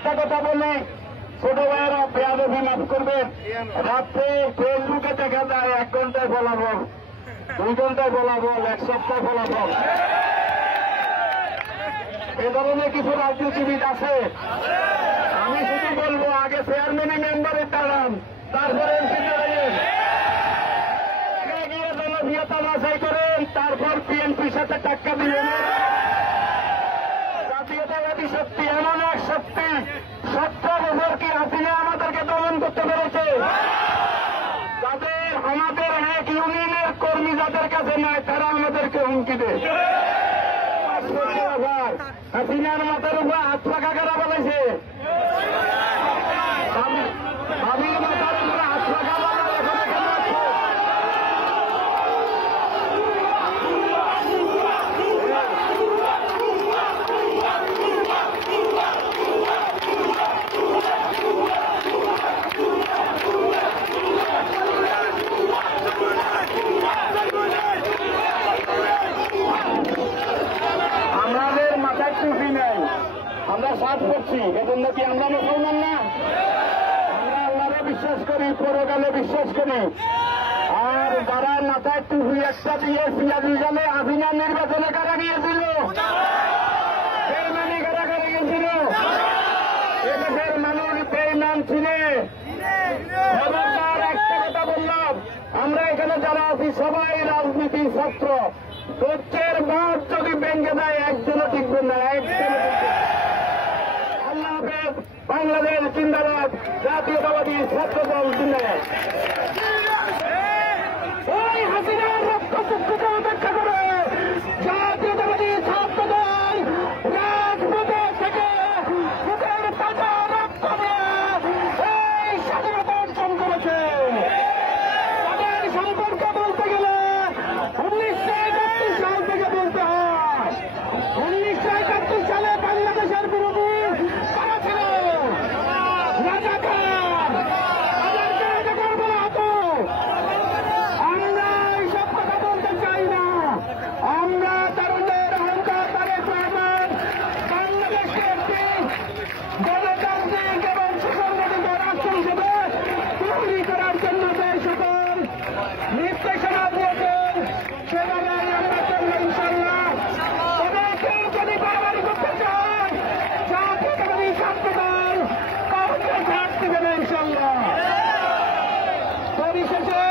একটা কথা বলি, ছোট ভাইয়েরা বেয়াদবি মাফ করবেন। রাত্রে ফেসবুকে দেখা যায় 1 ঘন্টায় ফলাফল, 2 ঘন্টায় ফলাফল, 1 সপ্তাহ ফলাফল। এ ধরনের কিছু রাজনীতিবিদ আছে। আমি শুধু বলবো, আগে চেয়ারম্যান মেম্বারের দাঁড়ান, তারপরে এমপি দাঁড়াইয়েন, গিয়ে জনপ্রিয়তা বাছাই করেন, তারপর বিএনপির সাথে টাক্কা দিলেন। জাতীয়তাবাদী শক্তি এমন এক শক্তি, 17 বছর কি হাসিনা আমাদেরকে দমন করতে পেরেছে। যাদের আমাদের এক ইউনিয়নের কর্মী যাদের কাছে নয়, তারা আমাদেরকে হুমকি দেয়। হাসিনার মাথার উপর হাত পাকা করা বলেছে, স্বামীর মাথার উপরে হাত পাকা বলা এখানে কেন আছে? আমাদের মাথায় টুপি নেই, আমরা সাজ করছি, এজন্য কি আমরা মুসলমান না? আমরা আল্লাহরে বিশ্বাস করি, পরকালে বিশ্বাস করি। আর যারা মাথায় টুপি একটা দিয়ে পিয়াজি জানে, হাসিনা নির্বাচনে কারা গিয়েছিল, বেইমানি কারা কারা গিয়েছিল, এদেশের মানুষ বেইমান চিনে। খবরদার, একটা কথা বললাম, আমরা এখানে যারা আছি সবাই রাজনীতির ছাত্র। ধৈর্যের বাঁধ যদি ভেঙে দেয়, একজনও টিকবেন না, একজনও টিকবেন। আল্লাহ হাফেজ। বাংলাদেশ জিন্দাবাদ, জাতীয়তাবাদী ছাত্র দল জিন্দাবাদ। ওই হাসিনার রক্তচক্ষুকে উপেক্ষা করে জাতীয়তাবাদী ছাত্র দল রাজপথে থেকে বুকের তাজা রক্ত দিয়ে এই স্বাধীনতা অর্জন করেছে। তাদের সম্পর্কে বলতে গেলে 1931 সাল থেকে বলতে হয়। 1931 সালে বাংলাদেশের বিরোধী কারা ছিল? রাজাকার। তাদেরকে রাজাকার বলা হতো। আমরা এইসব কথা বলতে চাই না। আমরা তারুণ্যের অহংকার তারেক রহমান বাংলাদেশকে একটি গণতান্ত্রিক এবং সুসংগঠিত রাষ্ট্র হিসেবে তৈরি করার জন্য যে সকল নির্দেশনা দিয়েছেন, সেভাবে আমরা চলবো ইনশাল্লাহ। তবে কেউ যদি বাড়াবাড়ি করতে চান, জাতীয়তাবাদী ছাত্র দল কাউকে ছাড় দেবে না ইনশাল্লাহ। পরিশেষে